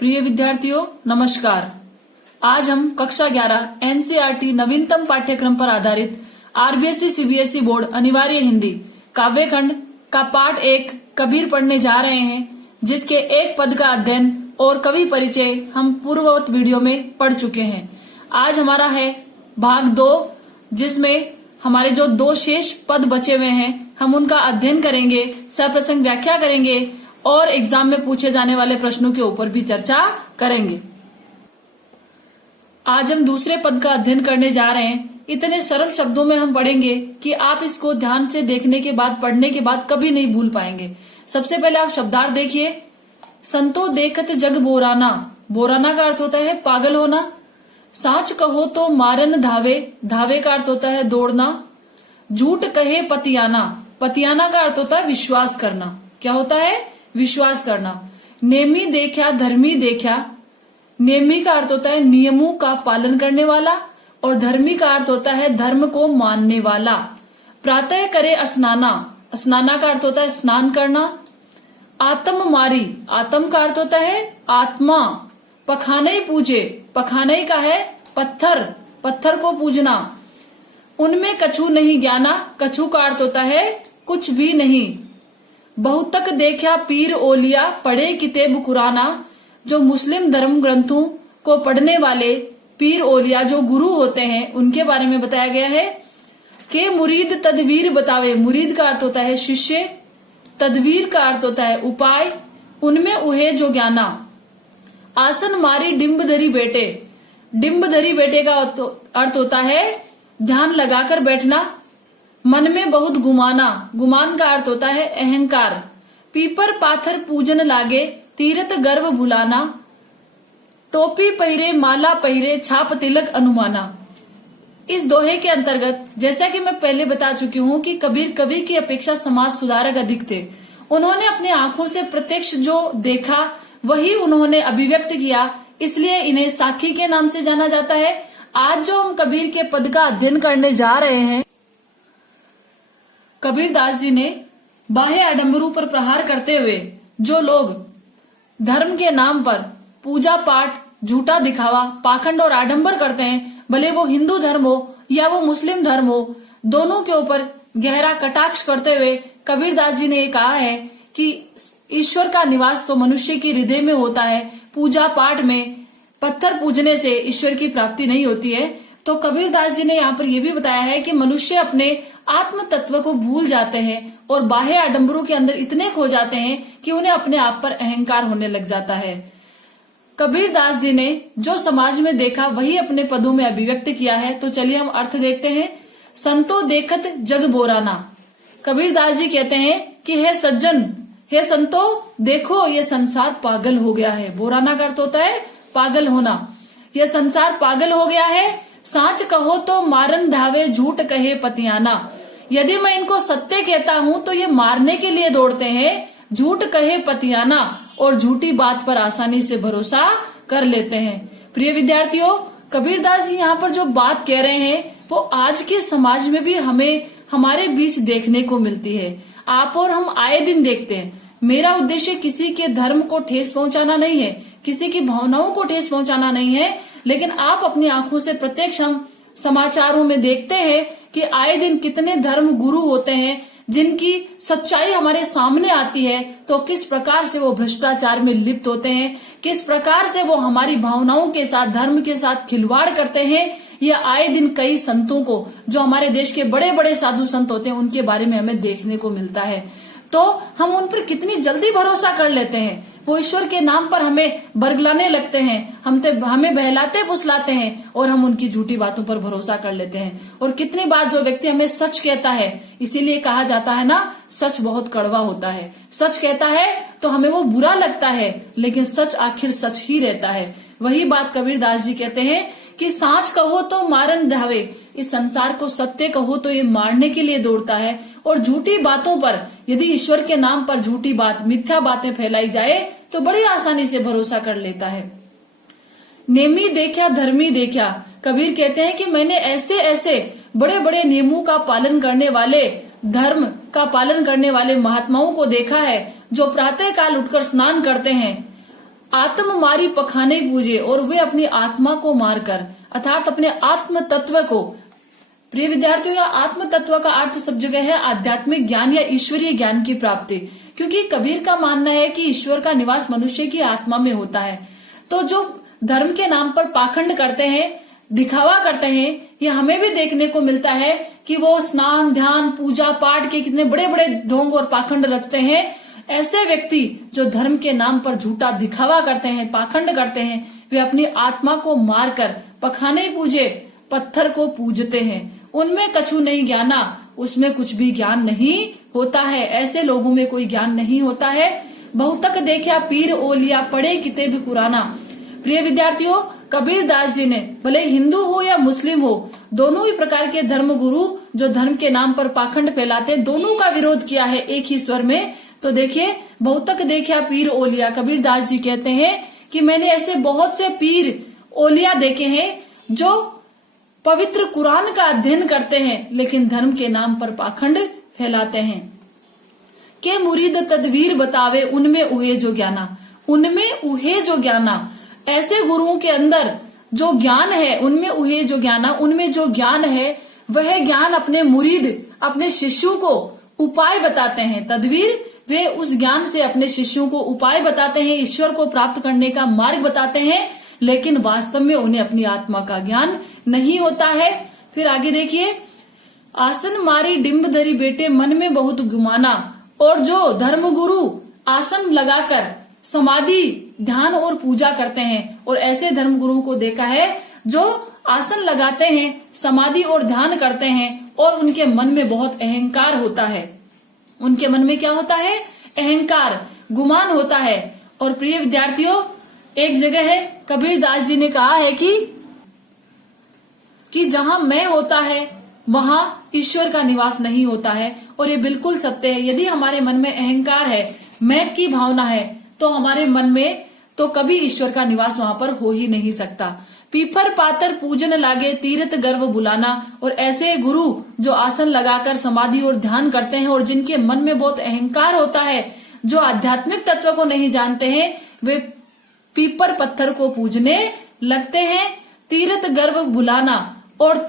प्रिय विद्यार्थियों नमस्कार। आज हम कक्षा 11 एनसीईआरटी नवीनतम पाठ्यक्रम पर आधारित आरबीएसई सीबीएसई बोर्ड अनिवार्य हिंदी काव्यखंड का पाठ 1 कबीर पढ़ने जा रहे हैं, जिसके एक पद का अध्ययन और कवि परिचय हम पूर्ववत वीडियो में पढ़ चुके हैं। आज हमारा है भाग 2, जिसमें हमारे जो 2 शेष पद बचे हुए हैं हम उनका अध्ययन करेंगे, सप्रसंग व्याख्या करेंगे और एग्जाम में पूछे जाने वाले प्रश्नों के ऊपर भी चर्चा करेंगे। आज हम दूसरे पद का अध्ययन करने जा रहे हैं। इतने सरल शब्दों में हम पढ़ेंगे कि आप इसको ध्यान से देखने के बाद, पढ़ने के बाद कभी नहीं भूल पाएंगे। सबसे पहले आप शब्दार्थ देखिए। संतो देखत जग बोराना, बोराना का अर्थ होता है पागल होना। साच कहो तो मारन धावे, धावे का अर्थ होता है दौड़ना। झूठ कहे पतियाना, पतियाना का अर्थ होता है विश्वास करना। क्या होता है? विश्वास करना। नेमी देखा धर्मी देखा, नेमी का अर्थ होता है नियमों का पालन करने वाला और धर्मी का अर्थ होता है धर्म को मानने वाला। प्रातः करे स्नाना, स्नाना का अर्थ होता है स्नान करना। आत्म मारी, आत्म का अर्थ होता है आत्मा। पखानई पूजे, पखानई का है पत्थर, पत्थर को पूजना। उनमें कछु नहीं ज्ञाना, कछु का अर्थ होता है कुछ भी नहीं। बहुतक देखा पीर ओलिया, पढ़े किताब कुराना। जो मुस्लिम धर्म ग्रंथों को पढ़ने वाले पीर ओलिया जो गुरु होते हैं उनके बारे में बताया गया है कि मुरीद तदवीर बतावे, मुरीद का अर्थ होता है शिष्य, तदवीर का अर्थ होता है उपाय। उनमें उहे जो ज्ञाना। आसन मारी डिम्बधरी बेटे, डिम्बधरी बेटे का अर्थ होता है ध्यान लगाकर बैठना। मन में बहुत गुमाना, गुमान का अर्थ होता है अहंकार। पीपर पाथर पूजन लागे, तीरथ गर्व भुलाना। टोपी पहिरे माला पहिरे, छाप तिलक अनुमाना। इस दोहे के अंतर्गत जैसा कि मैं पहले बता चुकी हूँ कि कबीर कवि की अपेक्षा समाज सुधारक अधिक थे। उन्होंने अपने आंखों से प्रत्यक्ष जो देखा वही उन्होंने अभिव्यक्त किया, इसलिए इन्हें साखी के नाम से जाना जाता है। आज जो हम कबीर के पद का अध्ययन करने जा रहे हैं, कबीरदास जी ने बाह्य आडंबरों पर प्रहार करते हुए जो लोग धर्म के नाम पर पूजा पाठ, झूठा दिखावा, पाखंड और आडंबर करते हैं, भले वो हिंदू धर्म हो या वो मुस्लिम धर्म हो, दोनों के ऊपर गहरा कटाक्ष करते हुए कबीरदास जी ने ये कहा है कि ईश्वर का निवास तो मनुष्य के हृदय में होता है, पूजा पाठ में पत्थर पूजने से ईश्वर की प्राप्ति नहीं होती है। तो कबीरदास जी ने यहाँ पर यह भी बताया है कि मनुष्य अपने आत्म तत्व को भूल जाते हैं और बाह्य आडंबरों के अंदर इतने खो जाते हैं कि उन्हें अपने आप पर अहंकार होने लग जाता है। कबीरदास जी ने जो समाज में देखा वही अपने पदों में अभिव्यक्त किया है। तो चलिए हम अर्थ देखते हैं। संतो देखत जग बोराना, कबीरदास जी कहते हैं कि हे सज्जन, हे संतो, देखो ये संसार पागल हो गया है। बोराना का अर्थ होता है पागल होना। ये संसार पागल हो गया है। साच कहो तो मारन धावे, झूठ कहे पतियाना। यदि मैं इनको सत्य कहता हूँ तो ये मारने के लिए दौड़ते हैं, झूठ कहे पतियाना, और झूठी बात पर आसानी से भरोसा कर लेते हैं। प्रिय विद्यार्थियों, कबीरदास जी यहाँ पर जो बात कह रहे हैं वो आज के समाज में भी हमें हमारे बीच देखने को मिलती है। आप और हम आए दिन देखते हैं। मेरा उद्देश्य किसी के धर्म को ठेस पहुंचाना नहीं है, किसी की भावनाओं को ठेस पहुंचाना नहीं है, लेकिन आप अपनी आंखों से प्रत्यक्ष हम समाचारों में देखते हैं कि आए दिन कितने धर्म गुरु होते हैं जिनकी सच्चाई हमारे सामने आती है, तो किस प्रकार से वो भ्रष्टाचार में लिप्त होते हैं, किस प्रकार से वो हमारी भावनाओं के साथ, धर्म के साथ खिलवाड़ करते हैं। ये आए दिन कई संतों को, जो हमारे देश के बड़े बड़े साधु संत होते हैं, उनके बारे में हमें देखने को मिलता है। तो हम उन पर कितनी जल्दी भरोसा कर लेते हैं। वो ईश्वर के नाम पर हमें बरगलाने लगते हैं, हमें बहलाते फुसलाते हैं और हम उनकी झूठी बातों पर भरोसा कर लेते हैं। और कितनी बार जो व्यक्ति हमें सच कहता है, इसीलिए कहा जाता है ना, सच बहुत कड़वा होता है। सच कहता है तो हमें वो बुरा लगता है, लेकिन सच आखिर सच ही रहता है। वही बात कबीरदास जी कहते हैं कि साच कहो तो मारन धावे, इस संसार को सत्य कहो तो ये मारने के लिए दौड़ता है, और झूठी बातों पर, यदि ईश्वर के नाम पर झूठी बात, मिथ्या बातें फैलाई जाए तो बड़ी आसानी से भरोसा कर लेता है। नेमी देखा धर्मी देखा, कबीर कहते हैं कि मैंने ऐसे ऐसे बड़े बड़े नियमों का पालन करने वाले, धर्म का पालन करने वाले महात्माओं को देखा है जो प्रातः काल उठकर स्नान करते हैं, आत्म मारी पखाने पूजे, और वे अपनी आत्मा को मारकर अर्थात अपने आत्म तत्व को, प्रिय विद्यार्थियों, आत्म तत्व का अर्थ सब जगह है आध्यात्मिक ज्ञान या ईश्वरीय ज्ञान की प्राप्ति, क्योंकि कबीर का मानना है कि ईश्वर का निवास मनुष्य की आत्मा में होता है। तो जो धर्म के नाम पर पाखंड करते हैं, दिखावा करते हैं, ये हमें भी देखने को मिलता है कि वो स्नान, ध्यान, पूजा पाठ के कितने बड़े बड़े ढोंग और पाखंड रचते हैं। ऐसे व्यक्ति जो धर्म के नाम पर झूठा दिखावा करते हैं, पाखंड करते हैं, वे अपनी आत्मा को मारकर पखाने पूजे, पत्थर को पूजते हैं। उनमें कछु नहीं ज्ञाना, उसमें कुछ भी ज्ञान नहीं होता है। ऐसे लोगों में कोई ज्ञान नहीं होता है। बहुतक देखा पीर ओलिया, पढ़े किताब कुराना। प्रिय विद्यार्थियों, कबीर दास जी ने भले हिंदू हो या मुस्लिम हो, दोनों ही प्रकार के धर्म गुरु जो धर्म के नाम पर पाखंड फैलाते, दोनों का विरोध किया है एक ही स्वर में। तो देखिए, बहुतक देखा पीर ओलिया, कबीर दास जी कहते हैं कि मैंने ऐसे बहुत से पीर ओलिया देखे हैं जो पवित्र कुरान का अध्ययन करते हैं, लेकिन धर्म के नाम पर पाखंड फैलाते हैं। के मुरीद तदवीर बतावे, उनमें उहे जो ज्ञाना, उनमें उहे जो ज्ञाना। ऐसे गुरुओं के अंदर जो ज्ञान है, उनमें उहे जो ज्ञाना, उनमें जो ज्ञान है वह ज्ञान अपने मुरीद, अपने शिष्यों को उपाय बताते हैं। तदवीर, वे उस ज्ञान से अपने शिष्यों को उपाय बताते हैं, ईश्वर को प्राप्त करने का मार्ग बताते हैं, लेकिन वास्तव में उन्हें अपनी आत्मा का ज्ञान नहीं होता है। फिर आगे देखिए, आसन मारी डिम्ब धरी बेटे, मन में बहुत गुमाना। और जो धर्म गुरु आसन लगाकर समाधि, ध्यान और पूजा करते हैं, और ऐसे धर्म गुरुओं को देखा है जो आसन लगाते हैं, समाधि और ध्यान करते हैं, और उनके मन में बहुत अहंकार होता है। उनके मन में क्या होता है? अहंकार, गुमान होता है। और प्रिय विद्यार्थियों, एक जगह है कबीर दास जी ने कहा है कि जहां मैं होता है वहां ईश्वर का निवास नहीं होता है, और ये बिल्कुल सत्य है। यदि हमारे मन में अहंकार है, मैं की भावना है, तो हमारे मन में तो कभी ईश्वर का निवास वहां पर हो ही नहीं सकता। पीपर पातर पूजन लागे, तीर्थ गर्व बुलाना। और ऐसे गुरु जो आसन लगाकर समाधि और ध्यान करते हैं, और जिनके मन में बहुत अहंकार होता है, जो आध्यात्मिक तत्व को नहीं जानते हैं, वे पीपर पत्थर को पूजने लगते हैं। तीर्थ गर्व बुलाना, और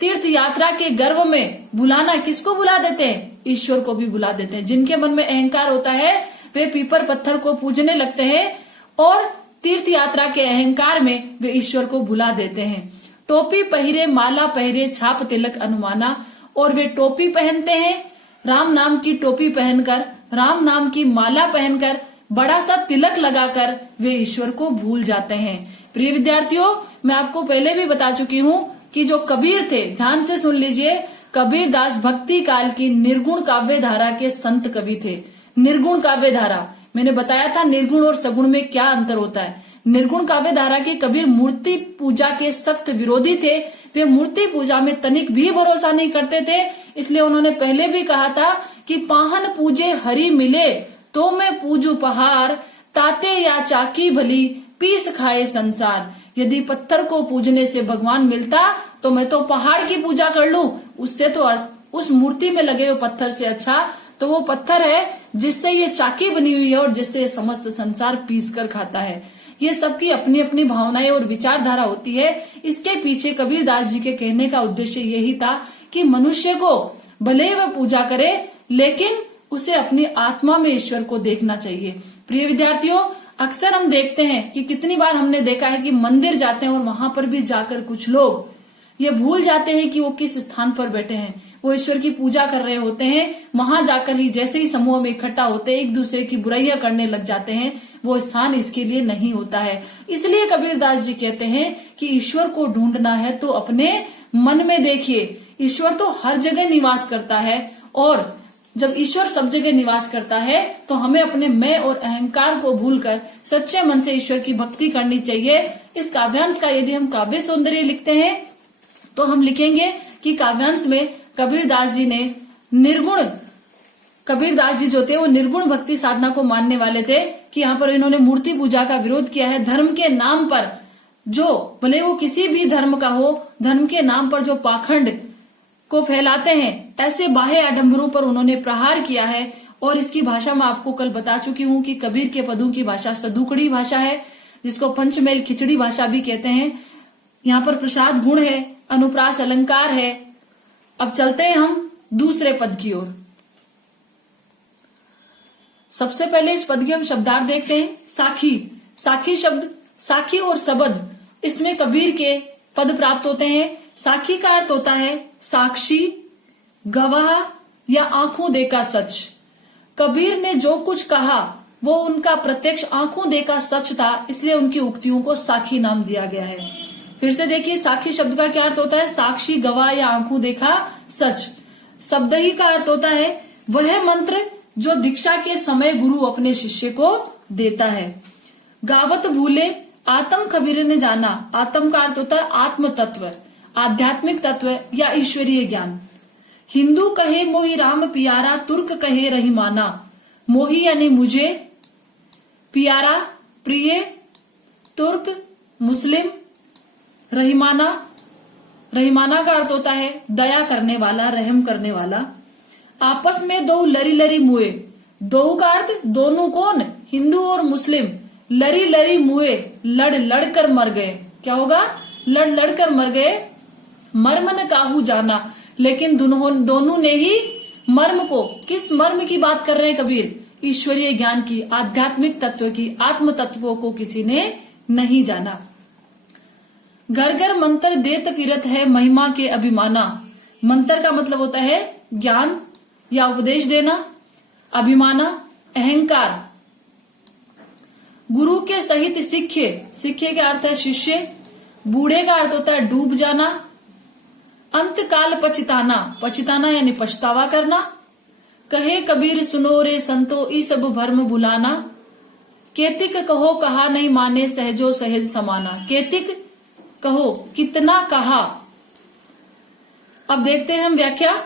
तीर्थ यात्रा के गर्व में बुलाना, किसको बुला देते हैं? ईश्वर को भी बुला देते हैं। जिनके मन में अहंकार होता है वे पीपर पत्थर को पूजने लगते हैं, और तीर्थ यात्रा के अहंकार में वे ईश्वर को भुला देते हैं। टोपी पहिरे, माला पहिरे, छाप तिलक अनुमाना। और वे टोपी पहनते हैं, राम नाम की टोपी पहनकर, राम नाम की माला पहनकर, बड़ा सा तिलक लगाकर वे ईश्वर को भूल जाते हैं। प्रिय विद्यार्थियों, मैं आपको पहले भी बता चुकी हूँ कि जो कबीर थे, ध्यान से सुन लीजिए, कबीर दास भक्ति काल की निर्गुण काव्य धारा के संत कवि थे। निर्गुण काव्य धारा, मैंने बताया था निर्गुण और सगुण में क्या अंतर होता है। निर्गुण काव्य धारा के कबीर मूर्ति पूजा के सख्त विरोधी थे। वे मूर्ति पूजा में तनिक भी भरोसा नहीं करते थे। इसलिए उन्होंने पहले भी कहा था कि पाहन पूजे हरि मिले, तो मैं पूजू पहाड़, ताते या चाकी भली, पीस खाए संसार। यदि पत्थर को पूजने से भगवान मिलता तो मैं तो पहाड़ की पूजा कर लूं, उससे तो उस मूर्ति में लगे हुए पत्थर से अच्छा तो वो पत्थर है जिससे ये चाकी बनी हुई है और जिससे समस्त संसार पीस कर खाता है। ये सबकी अपनी अपनी भावनाएं और विचारधारा होती है। इसके पीछे कबीर दास जी के कहने का उद्देश्य यही था कि मनुष्य को भले वह पूजा करे, लेकिन उसे अपनी आत्मा में ईश्वर को देखना चाहिए। प्रिय विद्यार्थियों, अक्सर हम देखते हैं कि कितनी बार हमने देखा है कि मंदिर जाते हैं और वहां पर भी जाकर कुछ लोग ये भूल जाते हैं कि वो किस स्थान पर बैठे हैं। वो ईश्वर की पूजा कर रहे होते हैं, वहां जाकर ही जैसे ही समूह में इकट्ठा होते हैं एक दूसरे की बुराइयां करने लग जाते हैं। वो स्थान इसके लिए नहीं होता है। इसलिए कबीर दास जी कहते हैं कि ईश्वर को ढूंढना है तो अपने मन में देखिए। ईश्वर तो हर जगह निवास करता है, और जब ईश्वर सब जगह निवास करता है तो हमें अपने मैं और अहंकार को भूलकर सच्चे मन से ईश्वर की भक्ति करनी चाहिए। इस काव्यांश का यदि हम काव्य सौंदर्य लिखते हैं तो हम लिखेंगे कि काव्यांश में कबीर दास जी ने कबीर दास जी जो थे वो निर्गुण भक्ति साधना को मानने वाले थे, कि यहाँ पर इन्होंने मूर्ति पूजा का विरोध किया है। धर्म के नाम पर जो भले वो किसी भी धर्म का हो, धर्म के नाम पर जो पाखंड को फैलाते हैं, ऐसे बाह्य आडंबरों पर उन्होंने प्रहार किया है। और इसकी भाषा मैं आपको कल बता चुकी हूं कि कबीर के पदों की भाषा सदुकड़ी भाषा है, जिसको पंचमेल खिचड़ी भाषा भी कहते हैं। यहाँ पर प्रसाद गुण है, अनुप्रास अलंकार है। अब चलते हैं हम दूसरे पद की ओर। सबसे पहले इस पद के हम शब्दार्थ देखते हैं। साखी, साखी शब्द, साखी और सबद, इसमें कबीर के पद प्राप्त होते हैं। साखी का अर्थ होता है साक्षी, गवाह या आंखों देखा सच। कबीर ने जो कुछ कहा वो उनका प्रत्यक्ष आंखों देखा सच था, इसलिए उनकी उक्तियों को साखी नाम दिया गया है। फिर से देखिए, साखी शब्द का क्या अर्थ होता है? साक्षी, गवाह या आंखों देखा सच। शब्द ही का अर्थ होता है वह मंत्र जो दीक्षा के समय गुरु अपने शिष्य को देता है। गावत भूले आत्म खबीर ने जाना। आत्म का अर्थ होता है आत्म तत्व, आध्यात्मिक तत्व या ईश्वरीय ज्ञान। हिंदू कहे मोहि राम पियारा, तुर्क कहे रहीमाना। मोहि यानी मुझे, पियारा प्रिय, तुर्क मुस्लिम, रहीमाना, रहीमाना का अर्थ होता है दया करने वाला, रहम करने वाला। आपस में दो लरी लरी मुए। दो का अर्थ दोनों, कौन? हिंदू और मुस्लिम। लरी लरी मुए, लड़ लड़ कर मर गए। क्या होगा? लड़ लड़ कर मर गए। मर्म न काहू जाना, लेकिन दोनों ने ही मर्म को, किस मर्म की बात कर रहे हैं कबीर? ईश्वरीय ज्ञान की, आध्यात्मिक तत्व की, आत्म तत्वों को किसी ने नहीं जाना। घर घर मंत्र देत फिरत है, महिमा के अभिमाना। मंत्र का मतलब होता है ज्ञान या उपदेश देना। अभिमाना अहंकार। गुरु के सहित सिक्खे, सिक्खे का अर्थ है शिष्य। बूढ़े का अर्थ होता है डूब जाना। अंत काल पछताना, पछताना यानी पछतावा करना। कहे कबीर सुनो रे संतो, ई सब भर्म भुलाना। केतिक कहो कहा नहीं माने, सहजो सहज समाना। केतिक कहो, कितना कहा। अब देखते हैं हम व्याख्या।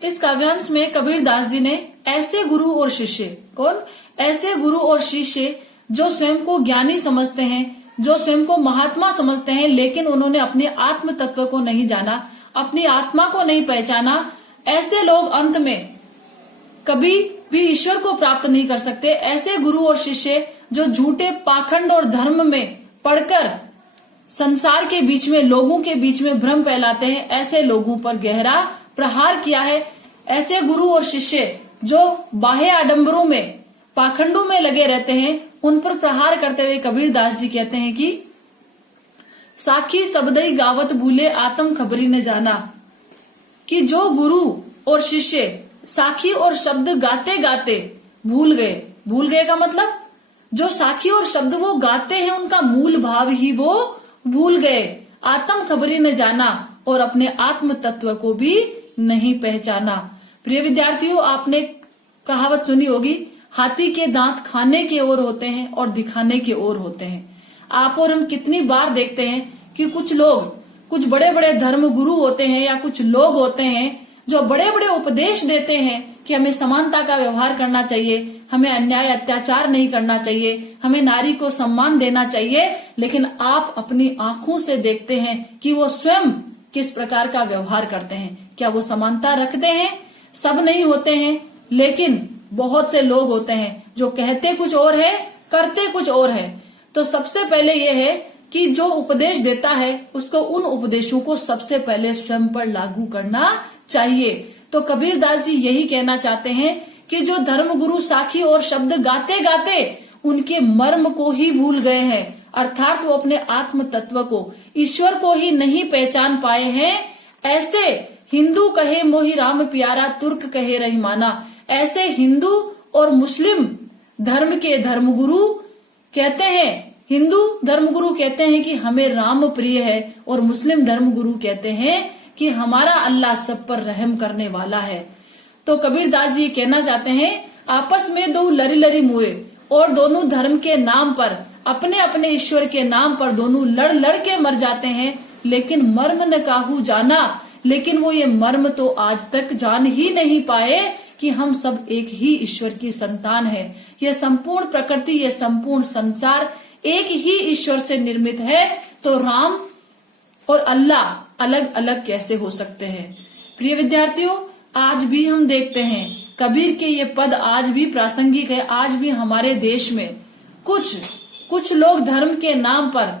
इस काव्यांश में कबीर दास जी ने ऐसे गुरु और शिष्य, कौन? ऐसे गुरु और शिष्य जो स्वयं को ज्ञानी समझते हैं, जो स्वयं को महात्मा समझते हैं, लेकिन उन्होंने अपने आत्म तत्व को नहीं जाना, अपनी आत्मा को नहीं पहचाना। ऐसे लोग अंत में कभी भी ईश्वर को प्राप्त नहीं कर सकते। ऐसे गुरु और शिष्य जो झूठे पाखंड और धर्म में पढ़कर संसार के बीच में, लोगों के बीच में भ्रम फैलाते हैं, ऐसे लोगों पर गहरा प्रहार किया है। ऐसे गुरु और शिष्य जो बाह्य आडंबरों में, पाखंडों में लगे रहते हैं, उन पर प्रहार करते हुए कबीर दास जी कहते हैं कि साखी सबदई गावत भूले, आत्म खबरी ने जाना। कि जो गुरु और शिष्य साखी और शब्द गाते गाते भूल गए। भूल गए का मतलब जो साखी और शब्द वो गाते हैं उनका मूल भाव ही वो भूल गए। आत्म खबरी ने जाना और अपने आत्म तत्व को भी नहीं पहचाना। प्रिय विद्यार्थियों, आपने कहावत सुनी होगी, हाथी के दांत खाने के ओर होते हैं और दिखाने के ओर होते हैं। आप और हम कितनी बार देखते हैं कि कुछ लोग, कुछ बड़े बड़े धर्म गुरु होते हैं या कुछ लोग होते हैं जो बड़े बड़े उपदेश देते हैं कि हमें समानता का व्यवहार करना चाहिए, हमें अन्याय अत्याचार नहीं करना चाहिए, हमें नारी को सम्मान देना चाहिए, लेकिन आप अपनी आंखों से देखते हैं कि वो स्वयं किस प्रकार का व्यवहार करते हैं। क्या वो समानता रखते हैं? सब नहीं होते हैं, लेकिन बहुत से लोग होते हैं जो कहते कुछ और है, करते कुछ और है। तो सबसे पहले ये है कि जो उपदेश देता है उसको उन उपदेशों को सबसे पहले स्वयं पर लागू करना चाहिए। तो कबीर दास जी यही कहना चाहते हैं कि जो धर्म गुरु साखी और शब्द गाते गाते उनके मर्म को ही भूल गए हैं, अर्थात वो अपने आत्म तत्व को, ईश्वर को ही नहीं पहचान पाए हैं, ऐसे हिंदू कहे मोहि राम प्यारा, तुर्क कहे रहीमाना, ऐसे हिंदू और मुस्लिम धर्म के धर्मगुरु कहते हैं, हिंदू धर्मगुरु कहते हैं कि हमें राम प्रिय है, और मुस्लिम धर्मगुरु कहते हैं कि हमारा अल्लाह सब पर रहम करने वाला है। तो कबीर दास जी कहना चाहते हैं, आपस में दो लरी लरी मुए, और दोनों धर्म के नाम पर, अपने अपने ईश्वर के नाम पर दोनों लड़ लड़ के मर जाते हैं, लेकिन मर्म न काहू जाना, लेकिन वो ये मर्म तो आज तक जान ही नहीं पाए कि हम सब एक ही ईश्वर की संतान है। यह संपूर्ण प्रकृति, यह संपूर्ण संसार एक ही ईश्वर से निर्मित है, तो राम और अल्लाह अलग अलग कैसे हो सकते हैं। प्रिय विद्यार्थियों, आज भी हम देखते हैं कबीर के ये पद आज भी प्रासंगिक है। आज भी हमारे देश में कुछ लोग धर्म के नाम पर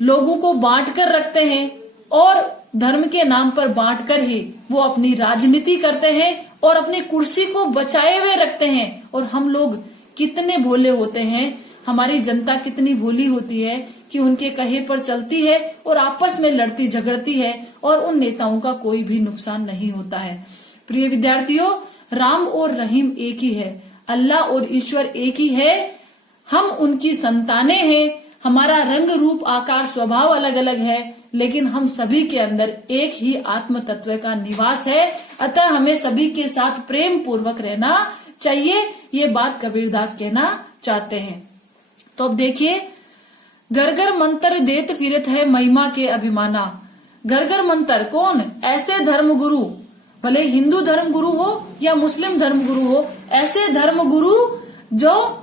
लोगों को बांट कर रखते हैं और धर्म के नाम पर बांट कर ही वो अपनी राजनीति करते हैं और अपनी कुर्सी को बचाए हुए रखते हैं। और हम लोग कितने भोले होते हैं, हमारी जनता कितनी भोली होती है कि उनके कहे पर चलती है और आपस में लड़ती झगड़ती है और उन नेताओं का कोई भी नुकसान नहीं होता है। प्रिय विद्यार्थियों, राम और रहीम एक ही है, अल्लाह और ईश्वर एक ही है। हम उनकी संतानें हैं। हमारा रंग रूप आकार स्वभाव अलग अलग है, लेकिन हम सभी के अंदर एक ही आत्म तत्व का निवास है। अतः हमें सभी के साथ प्रेम पूर्वक रहना चाहिए, ये बात कबीरदास कहना चाहते हैं। तो अब देखिए, घर घर मंत्र देत फिरत है महिमा के अभिमाना। घर घर मंत्र कौन? ऐसे धर्म गुरु, भले हिंदू धर्म गुरु हो या मुस्लिम धर्म गुरु हो, ऐसे धर्म गुरु जो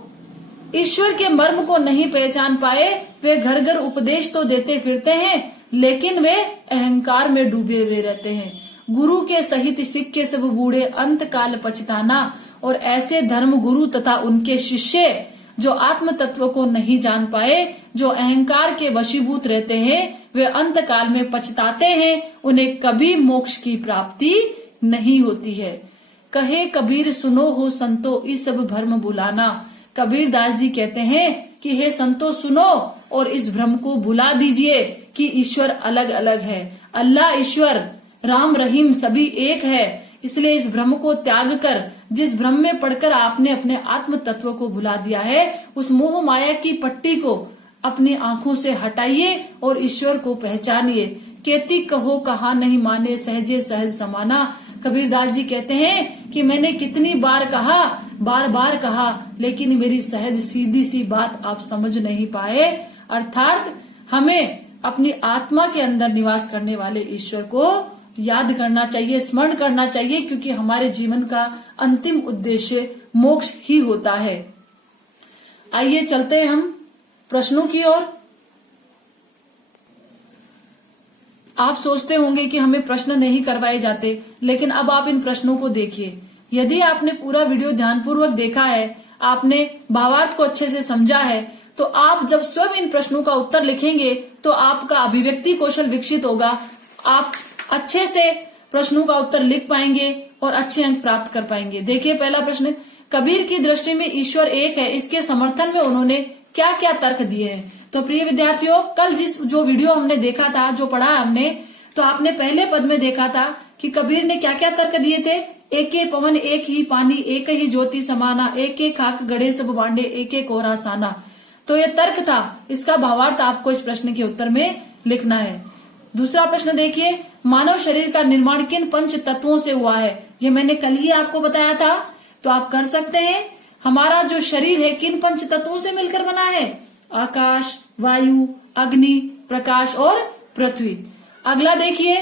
ईश्वर के मर्म को नहीं पहचान पाए, वे घर घर उपदेश तो देते फिरते हैं, लेकिन वे अहंकार में डूबे हुए रहते हैं। गुरु के सहित सिक्के सब बूढ़े, अंत काल पछताना। और ऐसे धर्म गुरु तथा उनके शिष्य जो आत्म तत्व को नहीं जान पाए, जो अहंकार के वशीभूत रहते हैं, वे अंत काल में पछताते हैं। उन्हें कभी मोक्ष की प्राप्ति नहीं होती है। कहे कबीर सुनो हो संतो, इस सब भ्रम भुलाना। कबीरदास जी कहते हैं कि हे संतो सुनो और इस भ्रम को भुला दीजिए कि ईश्वर अलग अलग है। अल्लाह ईश्वर, राम रहीम सभी एक है। इसलिए इस भ्रम को त्याग कर, जिस भ्रम में पड़कर आपने अपने आत्म तत्व को भुला दिया है, उस मोह माया की पट्टी को अपनी आंखों से हटाइए और ईश्वर को पहचानिए। केती कहो कहा नहीं माने, सहजे सहज समाना। कबीरदास जी कहते हैं कि मैंने कितनी बार कहा, बार बार कहा, लेकिन मेरी सहज सीधी सी बात आप समझ नहीं पाए। अर्थात हमें अपनी आत्मा के अंदर निवास करने वाले ईश्वर को याद करना चाहिए, स्मरण करना चाहिए, क्योंकि हमारे जीवन का अंतिम उद्देश्य मोक्ष ही होता है। आइए चलते हैं हम प्रश्नों की ओर। आप सोचते होंगे कि हमें प्रश्न नहीं करवाए जाते, लेकिन अब आप इन प्रश्नों को देखिए। यदि आपने पूरा वीडियो ध्यानपूर्वक देखा है, आपने भावार्थ को अच्छे से समझा है, तो आप जब स्वयं इन प्रश्नों का उत्तर लिखेंगे तो आपका अभिव्यक्ति कौशल विकसित होगा। आप अच्छे से प्रश्नों का उत्तर लिख पाएंगे और अच्छे अंक प्राप्त कर पाएंगे। देखिए पहला प्रश्न, कबीर की दृष्टि में ईश्वर एक है, इसके समर्थन में उन्होंने क्या क्या तर्क दिए हैं। तो प्रिय विद्यार्थियों, कल जो वीडियो हमने देखा था, जो पढ़ा हमने, तो आपने पहले पद में देखा था कि कबीर ने क्या क्या तर्क दिए थे। एक पवन एक ही पानी, एक ही ज्योति समाना, एक खाक गड़े सब बांडे, एक कोरा साना। तो ये तर्क था। इसका भावार्थ आपको इस प्रश्न के उत्तर में लिखना है। दूसरा प्रश्न देखिए, मानव शरीर का निर्माण किन पंच तत्वों से हुआ है। ये मैंने कल ही आपको बताया था, तो आप कर सकते हैं। हमारा जो शरीर है किन पंच तत्वों से मिलकर बना है? आकाश, वायु, अग्नि, प्रकाश और पृथ्वी। अगला देखिए,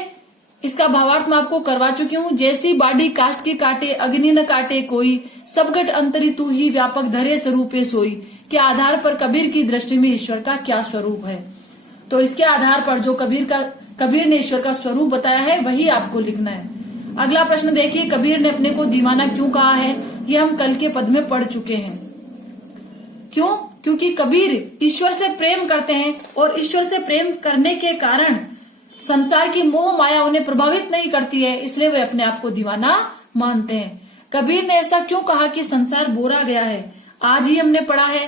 इसका भावार्थ मैं आपको करवा चुकी हूँ। जैसी बाडी काष्ठ की काटे, अग्नि न काटे कोई, सब घट अंतरी तू ही, व्यापक धरे स्वरूपे सोई। के आधार पर कबीर की दृष्टि में ईश्वर का क्या स्वरूप है। तो इसके आधार पर जो कबीर ने ईश्वर का स्वरूप बताया है, वही आपको लिखना है। अगला प्रश्न देखिए, कबीर ने अपने को दीवाना क्यों कहा है। ये हम कल के पद में पढ़ चुके हैं। क्यों? क्योंकि कबीर ईश्वर से प्रेम करते हैं और ईश्वर से प्रेम करने के कारण संसार की मोह माया उन्हें प्रभावित नहीं करती है, इसलिए वे अपने आप को दीवाना मानते हैं। कबीर ने ऐसा क्यों कहा कि संसार बोरा गया है। आज ही हमने पढ़ा है,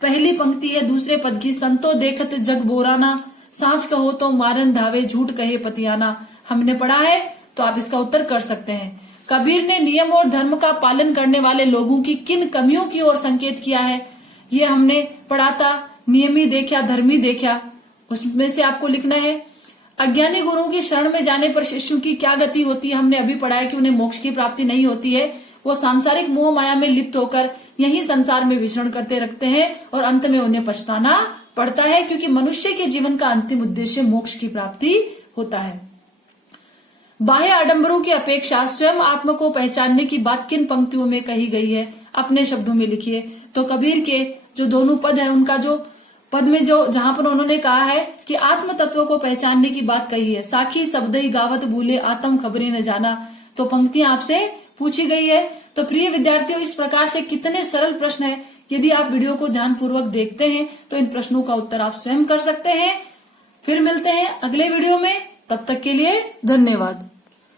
पहली पंक्ति है दूसरे पद की, संतो देखत जग बोराना, सांच कहो तो मारन धावे, झूठ कहे पतियाना। हमने पढ़ा है, तो आप इसका उत्तर कर सकते हैं। कबीर ने नियम और धर्म का पालन करने वाले लोगों की किन कमियों की ओर संकेत किया है। ये हमने पढ़ा था, नियमी देखा धर्मी देखा, उसमें से आपको लिखना है। अज्ञानी गुरुओं की शरण में जाने पर शिष्यों की क्या गति होती है। हमने अभी पढ़ा है कि उन्हें मोक्ष की प्राप्ति नहीं होती है, वो सांसारिक मोह माया में लिप्त होकर यही संसार में विचरण करते रखते हैं और अंत में उन्हें पछताना पड़ता है, क्योंकि मनुष्य के जीवन का अंतिम उद्देश्य मोक्ष की प्राप्ति होता है। बाह्य आडंबरों की अपेक्षा स्वयं आत्मा को पहचानने की बात किन पंक्तियों में कही गई है, अपने शब्दों में लिखिए। तो कबीर के जो दोनों पद है, उनका जो पद में जो जहां पर उन्होंने कहा है कि आत्म तत्व को पहचानने की बात कही है, साखी शब्दई गावत भूले, आत्म खबरें न जाना। तो पंक्तियां आपसे पूछी गई है। तो प्रिय विद्यार्थियों, इस प्रकार से कितने सरल प्रश्न है। यदि आप वीडियो को ध्यानपूर्वक देखते हैं तो इन प्रश्नों का उत्तर आप स्वयं कर सकते हैं। फिर मिलते हैं अगले वीडियो में, तब तक के लिए धन्यवाद।